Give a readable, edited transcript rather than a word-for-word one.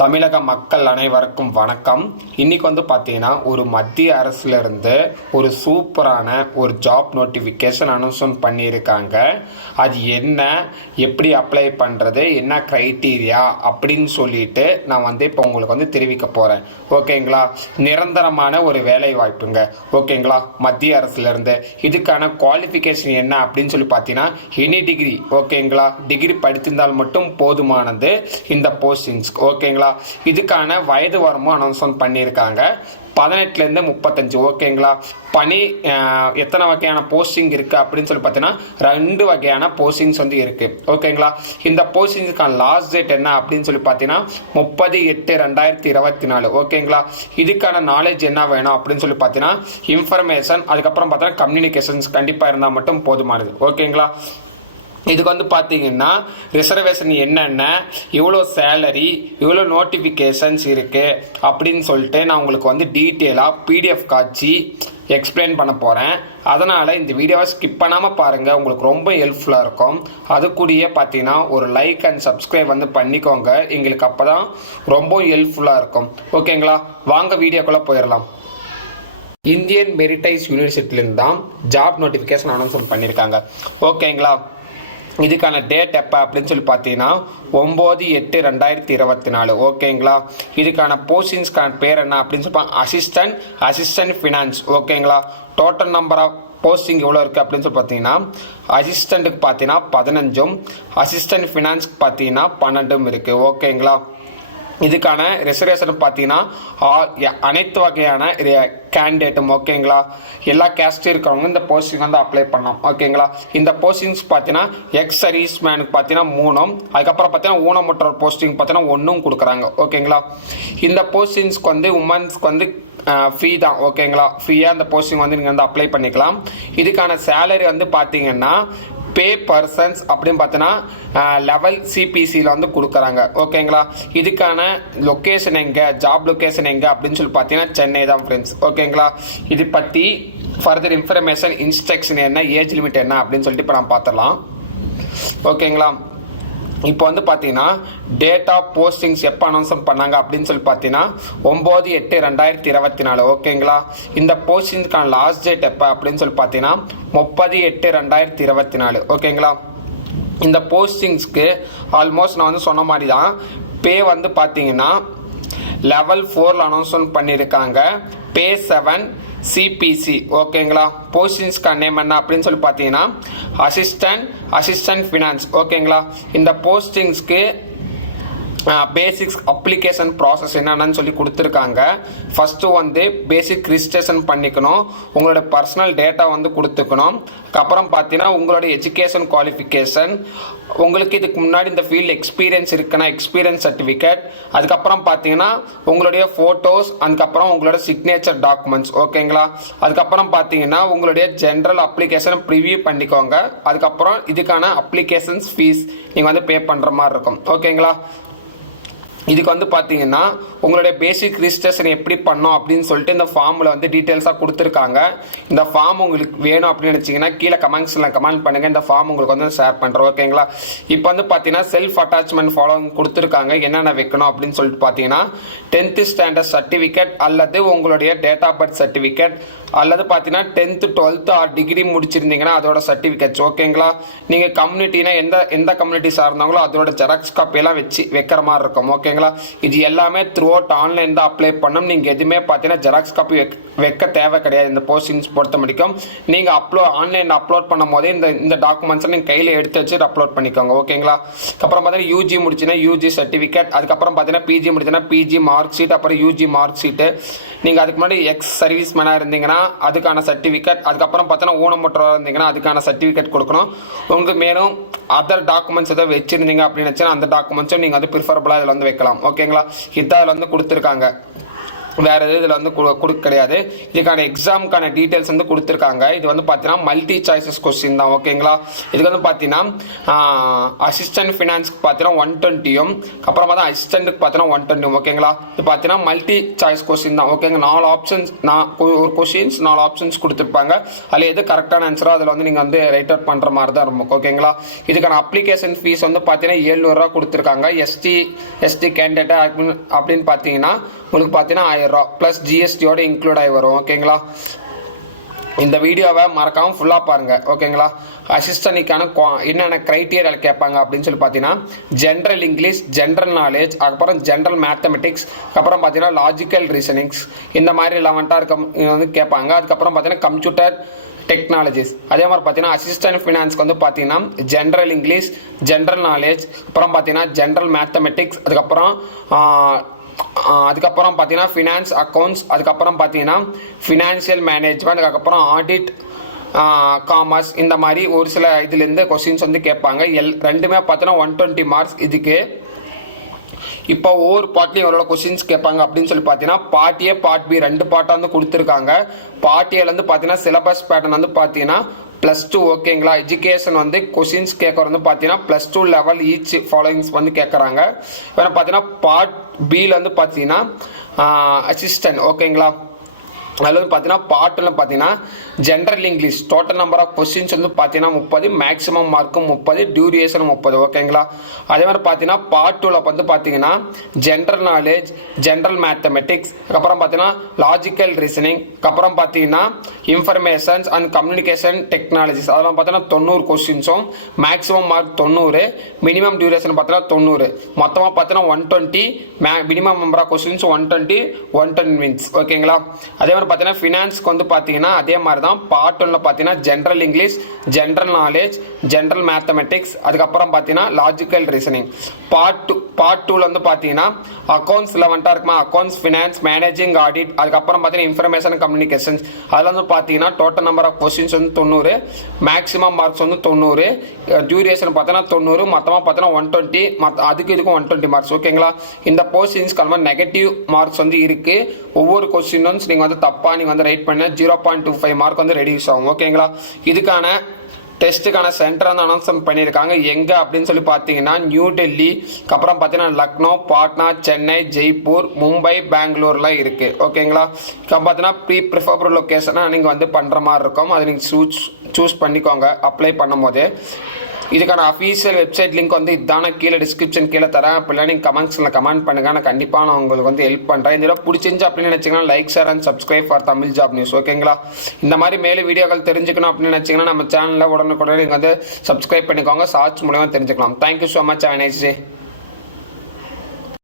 தமிழக மக்கள் அனைவருக்கும் வணக்கம். இன்றைக்கி பார்த்தீங்கன்னா ஒரு மத்திய அரசுலேருந்து ஒரு சூப்பரான ஒரு ஜாப் நோட்டிஃபிகேஷன் அனௌன்ஸ்மெண்ட் பண்ணியிருக்காங்க. அது என்ன, எப்படி அப்ளை பண்ணுறது, என்ன க்ரைட்டீரியா அப்படின்னு சொல்லிட்டு நான் இப்போ உங்களுக்கு தெரிவிக்க போகிறேன். ஓகேங்களா? நிரந்தரமான ஒரு வேலை வாய்ப்புங்க. ஓகேங்களா? மத்திய அரசுலேருந்து இதுக்கான குவாலிஃபிகேஷன் என்ன அப்படின்னு சொல்லி பார்த்தீங்கன்னா எனி டிகிரி. ஓகேங்களா? டிகிரி படித்திருந்தால் மட்டும் போதுமானது இந்த போஸ்டிங்ஸ். ஓகேங்களா? இதுக்கான வயது வரம்பு அனௌன்ஸ்மெண்ட் பண்ணியிருக்காங்க. 18லேருந்து 35. ஓகேங்களா? பணி எத்தனை வகையான போஸ்டிங் இருக்குது அப்படின்னு சொல்லி பார்த்தீங்கன்னா 2 வகையான போஸ்டிங்ஸ் இருக்குது. ஓகேங்களா? இந்த போஸ்டிங்ஸ்க்கான லாஸ்ட் டேட் என்ன அப்படின்னு சொல்லி பார்த்தீங்கன்னா 30/8/2024. ஓகேங்களா? இதுக்கான நாலேஜ் என்ன வேணும் அப்படின்னு சொல்லி பார்த்தீங்கன்னா இன்ஃபர்மேஷன், அதுக்கப்புறம் பார்த்தீங்கன்னா கம்யூனிகேஷன்ஸ் கண்டிப்பாக இருந்தால் மட்டும் போதுமானது. ஓகேங்களா? இதுக்கு பார்த்தீங்கன்னா ரிசர்வேஷன் என்னென்ன, இவ்வளோ சேலரி, இவ்வளோ நோட்டிஃபிகேஷன்ஸ் இருக்குது அப்படின்னு சொல்லிட்டு நான் உங்களுக்கு டீட்டெயிலாக பிடிஎஃப் காட்சி எக்ஸ்பிளைன் பண்ண போகிறேன். அதனால் இந்த வீடியோவை ஸ்கிப் பண்ணாமல் பாருங்கள், உங்களுக்கு ரொம்ப ஹெல்ப்ஃபுல்லாக இருக்கும். அதுக்கூடயே பார்த்தீங்கன்னா ஒரு லைக் அண்ட் சப்ஸ்கிரைப் பண்ணிக்கோங்க, எங்களுக்கு அப்போ தான் ரொம்ப ஹெல்ப்ஃபுல்லாக இருக்கும். ஓகேங்களா? வாங்க வீடியோக்குள்ளே போயிடலாம். இந்தியன் மெரிடைஸ் யூனிவர்சிட்டிலேருந்து தான் ஜாப் நோட்டிஃபிகேஷன் அனௌன்ஸ்மெண்ட் பண்ணியிருக்காங்க. ஓகேங்களா? இதுக்கான டேட் எப்போ அப்படின்னு சொல்லி பார்த்தீங்கன்னா 9/8/2024. ஓகேங்களா? இதுக்கான போஸ்டிங்ஸ்க்கான பேர் என்ன அப்படின்னு சொல்லி அசிஸ்டன்ட் ஃபினான்ஸ். ஓகேங்களா? டோட்டல் நம்பர் ஆஃப் போஸ்டிங் எவ்வளோ இருக்குது அப்படின்னு சொல்லி பார்த்தீங்கன்னா அசிஸ்டண்ட்டுக்கு பார்த்தீங்கன்னா 15, அசிஸ்டன்ட் ஃபினான்ஸ்க்கு பார்த்தீங்கன்னா 12 இருக்குது. ஓகேங்களா? இதுக்கான ரிசர்வேஷன் பார்த்தீங்கன்னா அனைத்து வகையான கேண்டிடேட்டும். ஓகேங்களா? எல்லா கேஸ்ட்டும் இருக்கிறவங்க இந்த போஸ்டிங் அப்ளை பண்ணலாம். ஓகேங்களா? இந்த போஸ்டிங்ஸ் பார்த்தீங்கன்னா எக்ஸ் சர்வீஸ் மேனுக்கு பார்த்தீங்கன்னா 3, அதுக்கப்புறம் பார்த்தீங்கன்னா ஊனமுற்றோர் போஸ்டிங் பார்த்தீங்கன்னா 1 கொடுக்குறாங்க. ஓகேங்களா? இந்த போஸ்டிங்ஸ்க்கு உமன்ஸ்க்கு ஃப்ரீ தான். ஓகேங்களா? ஃப்ரீயாக இந்த போஸ்டிங் நீங்கள் அப்ளை பண்ணிக்கலாம். இதுக்கான சேலரி பார்த்தீங்கன்னா பே பர்சன்ஸ் அப்படின்னு பார்த்தீங்கன்னா லெவல் சிபிசியில் கொடுக்குறாங்க. ஓகேங்களா? இதுக்கான லொக்கேஷன் எங்கே, ஜாப் லொக்கேஷன் எங்கே அப்படின்னு சொல்லி பார்த்தீங்கன்னா சென்னை தான் ஃப்ரெண்ட்ஸ். ஓகேங்களா? இது பற்றி ஃபர்தர் இன்ஃபர்மேஷன், இன்ஸ்ட்ரக்ஷன் என்ன, ஏஜ் லிமிட் என்ன அப்படின்னு சொல்லிட்டு இப்போ நான் பார்த்துடலாம். ஓகேங்களா? இப்போ பார்த்தீங்கன்னா டேட் ஆஃப் போஸ்டிங்ஸ் எப்போ அனௌன்ஸ்மெண்ட் பண்ணாங்க அப்படின்னு சொல்லி பார்த்தீங்கன்னா 9/8/2024. ஓகேங்களா? இந்த போஸ்டிங்ஸ்க்கான லாஸ்ட் டேட் எப்போ அப்படின்னு சொல்லி பார்த்தீங்கன்னா 30/8/2024. ஓகேங்களா? இந்த போஸ்டிங்ஸ்க்கு ஆல்மோஸ்ட் நான் சொன்ன மாதிரி தான் பே பார்த்தீங்கன்னா லெவல் 4 அனௌன்ஸ்மெண்ட் பண்ணியிருக்காங்க. பே 7 சிபிசி. ஓகேங்களா? போஸ்டிங்ஸ்க்கான நேம் என்ன அப்படின்னு சொல்லி பார்த்தீங்கன்னா அசிஸ்டன்ட் ஃபினான்ஸ். ஓகேங்களா? இந்த போஸ்டிங்ஸ்க்கு பேசிக்ஸ் அப்ளிகேஷன் ப்ராசஸ் என்னென்னு சொல்லி கொடுத்துருக்காங்க. ஃபஸ்ட்டு பேசிக் ரிஜிஸ்ட்ரேஷன் பண்ணிக்கணும், உங்களோட பர்சனல் டேட்டா கொடுத்துக்கணும். அப்புறம் பார்த்தீங்கன்னா உங்களோட எஜுகேஷன் குவாலிஃபிகேஷன், உங்களுக்கு இதுக்கு முன்னாடி இந்த ஃபீல்டு எக்ஸ்பீரியன்ஸ் இருக்குன்னா எக்ஸ்பீரியன்ஸ் சர்டிஃபிகேட், அதுக்கப்புறம் பார்த்தீங்கன்னா உங்களுடைய ஃபோட்டோஸ், அதுக்கப்புறம் உங்களோட சிக்னேச்சர் டாக்குமெண்ட்ஸ். ஓகேங்களா? அதுக்கப்புறம் பார்த்தீங்கன்னா உங்களுடைய ஜென்ரல் அப்ளிகேஷன் ப்ரிவியூ பண்ணிக்கோங்க. அதுக்கப்புறம் இதுக்கான அப்ளிகேஷன்ஸ் ஃபீஸ் நீங்கள் பே பண்ணுற மாதிரி இருக்கும். ஓகேங்களா? இதுக்கு பார்த்தீங்கன்னா உங்களுடைய பேசிக் ரிஜிஸ்ட்ரேஷன் எப்படி பண்ணோம் அப்படின்னு சொல்லிட்டு இந்த ஃபார்மில் டீட்டெயில்ஸாக கொடுத்துருக்காங்க. இந்த ஃபார்ம் உங்களுக்கு வேணும் அப்படின்னு நினச்சிங்கன்னா கீழே கமெண்ட்ஸில் கமெண்ட் பண்ணுங்கள், இந்த ஃபார்ம் உங்களுக்கு ஷேர் பண்ணுறோம். ஓகேங்களா? இப்போ பார்த்தீங்கன்னா செல்ஃப் அட்டாச்மெண்ட் ஃபாலோவிங் கொடுத்துருக்காங்க. என்னென்ன வைக்கணும் அப்படின்னு சொல்லிட்டு பார்த்தீங்கன்னா 10th ஸ்டாண்டர்ட் சர்டிஃபிகேட் அல்லது உங்களுடைய டேட் ஆஃப் பர்த் சர்டிஃபிகேட் அல்லது பார்த்தீங்கன்னா 10th 12th ஆர் டிகிரி முடிச்சிருந்தீங்கன்னா அதோட சர்டிஃபிகேட்ஸ். ஓகேங்களா? நீங்கள் கம்யூனிட்டினா எந்த கம்யூனிட்டி சார்ந்தாங்களோ அதோட ஜெராக்ஸ் காப்பியெல்லாம் வைக்கிற மாதிரி இருக்கும். ஓகேங்களா? இது எல்லாமே த்ரூ அவுட் ஆன்லைன் தான் அப்ளை பண்ணணும். நீங்கள் எதுவுமே பார்த்தீங்கன்னா ஜெராக்ஸ் காப்பி வைக்க தேவை கிடையாது. இந்த போஸ்டிங்ஸ் பொறுத்த முடிக்கும் நீங்கள் ஆன்லைனில் அப்லோட் பண்ணும் போதே இந்த டாக்குமெண்ட்ஸை நீங்கள் கையில் எடுத்து வச்சு அப்லோட் பண்ணிக்கோங்க. ஓகேங்களா? அப்புறம் பார்த்தீங்கன்னா யூஜி முடிச்சுன்னா யூஜி சர்டிஃபிகேட், அதுக்கப்புறம் பார்த்தீங்கன்னா பிஜி முடிச்சுன்னா பிஜி மார்க் ஷீட், அப்புறம் யூஜி மார்க் ஷீட்டு, நீங்கள் அதுக்கு முன்னாடி எக்ஸ் சர்வீஸ் மேனாக இருந்தீங்கன்னா அதுக்கான சர்டிஃபிகேட், அதுக்கப்புறம் பார்த்தீங்கன்னா ஊனமுற்றோராக இருந்தீங்கன்னா அதுக்கான சர்டிஃபிகேட் கொடுக்கணும். உங்களுக்கு மேலும் அதர் டாக்குமெண்ட்ஸ் எதாவது வச்சுருந்தீங்க அப்படின்னு நினச்சா அந்த டாக்குமெண்ட்ஸும் நீங்கள் ப்ரிஃபரபுளாக இதில் வைக்கலாம். ஓகேங்களா? இதான் அதில் கொடுத்துருக்காங்க. வேறு எதுவும் இதில் வந்து கொடுக்க கிடையாது. இதுக்கான எக்ஸாமுக்கான டீட்டெயில்ஸ் வந்து கொடுத்துருக்காங்க. இது வந்து பார்த்தீங்கன்னா மல்டி சாய்ஸஸ் கொஸ்டின் தான். ஓகேங்களா, இதுக்கு வந்து பார்த்தீங்கன்னா அசிஸ்டன்ட் ஃபினான்ஸ்க்கு பார்த்தீங்கன்னா 120யும் அப்புறமா தான் அசிஸ்டண்ட்டுக்கு பார்த்தீங்கன்னா 120யும். ஓகேங்களா, இது பார்த்தீங்கன்னா மல்டி சாய்ஸ் கொஸ்டின் தான். ஓகேங்க, 4 ஆப்ஷன்ஸ் ஒரு கொஸ்டின்ஸ் 4 ஆப்ஷன்ஸ் கொடுத்துருப்பாங்க. அதில் எது கரெக்டான ஆன்சரோ அதில் வந்து நீங்கள் வந்து ரைட் அவுட் பண்ணுற மாதிரி தான் இருக்கும். ஓகேங்களா, இதுக்கான அப்ளிகேஷன் ஃபீஸ் வந்து பார்த்தீங்கன்னா 700 ரூபா கொடுத்துருக்காங்க. எஸ்டி கேண்டிடேட் அப்படின்னு பார்த்தீங்கன்னா உங்களுக்கு பார்த்தீங்கன்னா 1000 ரூபா ப்ளஸ் ஜிஎஸ்டியோட இன்க்ளூட் ஆகி வரும். ஓகேங்களா, இந்த வீடியோவை மறக்காமல் ஃபுல்லாக பாருங்கள். ஓகேங்களா, அசிஸ்டன்ட்டுக்கான என்னென்ன க்ரைட்டீரியாவில் கேட்பாங்க அப்படின்னு சொல்லி பார்த்தீங்கன்னா ஜென்ரல் இங்கிலீஷ், ஜென்ரல் நாலேஜ், அதுக்கப்புறம் ஜென்ரல் மேத்தமெட்டிக்ஸ், அப்புறம் பார்த்தீங்கன்னா லாஜிக்கல் ரீசனிங்ஸ், இந்த மாதிரி 11 இருக்க வந்து கேட்பாங்க. அதுக்கப்புறம் பார்த்தீங்கன்னா கம்ப்யூட்டர் டெக்னாலஜிஸ். அதே மாதிரி பார்த்தீங்கன்னா அசிஸ்டன்ட் ஃபினான்ஸ்க்கு வந்து பார்த்தீங்கன்னா ஜென்ரல் இங்கிலீஷ், ஜென்ரல் நாலேஜ், அப்புறம் பார்த்தீங்கன்னா ஜென்ரல் மேத்தமெட்டிக்ஸ், அதுக்கப்புறம் பார்த்தீங்கன்னா ஃபினான்ஸ் அக்கௌண்ட்ஸ், அதுக்கப்புறம் பார்த்தீங்கன்னா ஃபினான்ஷியல் மேனேஜ்மெண்ட், அதுக்கப்புறம் ஆடிட், காமர்ஸ், இந்த மாதிரி ஒரு சில இதுலேருந்து கொஸ்டின்ஸ் வந்து கேட்பாங்க. ரெண்டுமே பார்த்தீங்கன்னா 120 மார்க்ஸ். இதுக்கு இப்போ ஒவ்வொரு பார்ட்லையும் எவ்வளோ கொஸ்டின்ஸ் கேட்பாங்க அப்படின்னு சொல்லி பார்த்தீங்கன்னா பார்ட் ஏ பார்ட் பி 2 பார்ட்டாக வந்து கொடுத்துருக்காங்க. பார்ட் ஏலேருந்து பார்த்தீங்கன்னா சிலபஸ் பேட்டர்ன் வந்து பார்த்தீங்கன்னா +2. ஓகேங்களா, எஜுகேஷன் வந்து கொஸ்டின்ஸ் கேட்கறது வந்து பார்த்தீங்கன்னா +2 லெவல் ஈச் ஃபாலோயிங்ஸ் வந்து கேட்குறாங்க. இப்போ பார்த்தீங்கன்னா பார்ட் பியில் வந்து பார்த்தீங்கன்னா அசிஸ்டன்ட். ஓகேங்களா, அதில் வந்து பார்த்தீங்கன்னா பார்ட்டில் பார்த்தீங்கன்னா general English total number of questions வந்து பார்த்தீங்கன்னா 30, மேக்ஸிமம் மார்க்கும் 30, டியூரேஷன் 30. ஓகேங்களா, அதே மாதிரி பார்த்தீங்கன்னா பார்ட் 2ல் வந்து பார்த்தீங்கன்னா ஜென்ரல் நாலேஜ், ஜென்ரல் மேத்தமெட்டிக்ஸ், அதுக்கப்புறம் பார்த்தீங்கன்னா லாஜிக்கல் ரீசனிங், அதுக்கப்புறம் பார்த்தீங்கன்னா இன்ஃபர்மேஷன்ஸ் அண்ட் கம்யூனிகேஷன் டெக்னாலஜிஸ், அதெல்லாம் பார்த்தீங்கன்னா 90 கொஸ்டின்ஸும், மேக்ஸிமம் மார்க் 90, மினிமம் டியூரேஷன் பார்த்தீங்கன்னா 90, மொத்தமாக பார்த்தீங்கன்னா 120, minimum number of questions 120 minutes. ஓகேங்களா, அதே மாதிரி பார்த்தீங்கன்னா ஃபினான்ஸ்க்கு வந்து பார்த்தீங்கன்னா அதே மாதிரி தான். பார்ட் 1ல் பார்த்தீங்கன்னா general English, general knowledge, general mathematics, அதுக்கப்புறம் பார்த்தீங்கன்னா லாஜிக்கல் ரீசனிங். பார்ட் 2ல் வந்து பார்த்தீங்கன்னா அக்கௌண்ட்ஸ் 11 இருக்குமா, அக்கௌண்ட்ஸ், ஃபினான்ஸ், மேனேஜிங், ஆடிட், அதுக்கப்புறம் பார்த்தீங்கன்னா இன்ஃபர்மேஷன் கம்யூனிகேஷன்ஸ், அதில் வந்து பார்த்தீங்கன்னா டோட்டல் நம்பர் ஆஃப் கொஸ்டின்ஸ் வந்து 90, மேக்ஸிமம் மார்க்ஸ் வந்து 90, டியூரேஷன் பார்த்தீங்கன்னா 90, மொத்தமாக பார்த்தீங்கன்னா 120, அதுக்கு இதுக்கும் 120 மார்க்ஸ். ஓகேங்களா, இந்த போர்ஷன்ஸ்க்கு அல்மா நெகட்டிவ் மார்க்ஸ் வந்து இருக்குது. ஒவ்வொரு கொஸ்டினும் நீங்கள் வந்து தப்பாக நீங்கள் வந்து ரைட் பண்ண 0.25 மார்க் வந்து ரெடியூஸ் ஆகும். ஓகேங்களா, இதுக்கான டெஸ்ட்டுக்கான சென்டர் வந்து அனௌன்ஸ்மெண்ட் பண்ணியிருக்காங்க. எங்கே அப்படின்னு சொல்லி பார்த்தீங்கன்னா நியூ டெல்லி, அப்புறம் பார்த்தீங்கன்னா லக்னோ, பாட்னா, சென்னை, ஜெய்ப்பூர், மும்பை, பெங்களூர்லாம் இருக்குது. ஓகேங்களா, இப்போ பார்த்தீங்கன்னா ப்ரிஃபரபிள் லொக்கேஷனாக நீங்கள் வந்து பண்ணுற மாதிரி இருக்கும். அதை நீங்கள் சூஸ் பண்ணிக்கோங்க அப்ளை பண்ணும் போது. இதுக்கான அஃபீஷியல் வெப்சைட் லிங்க் வந்து இதான கீழே டிஸ்கிரிப்ஷன் கீழே தரேன். அப்படிலாம் நீங்கள் கமெண்ட்ஸில் கமெண்ட் பண்ணுங்கள். நான் கண்டிப்பாக நான் உங்களுக்கு வந்து ஹெல்ப் பண்ணுறேன். இதெல்லாம் பிடிச்சிருந்துச்சு அப்படின்னு நினச்சிங்கன்னா like, share and subscribe for Tamil job news. ஓகேங்களா, இந்த மாதிரி மேலே வீடியோக்கள் தெரிஞ்சுக்கணும் அப்படின்னு நினச்சிங்கன்னா நம்ம சேனலில் உடனுக்குடனே நீங்கள் வந்து சப்ஸ்கிரைப் பண்ணிக்கோங்க. சார்ஜ் மூலமாக தெரிஞ்சுக்கலாம். Thank you so much. Have a nice day.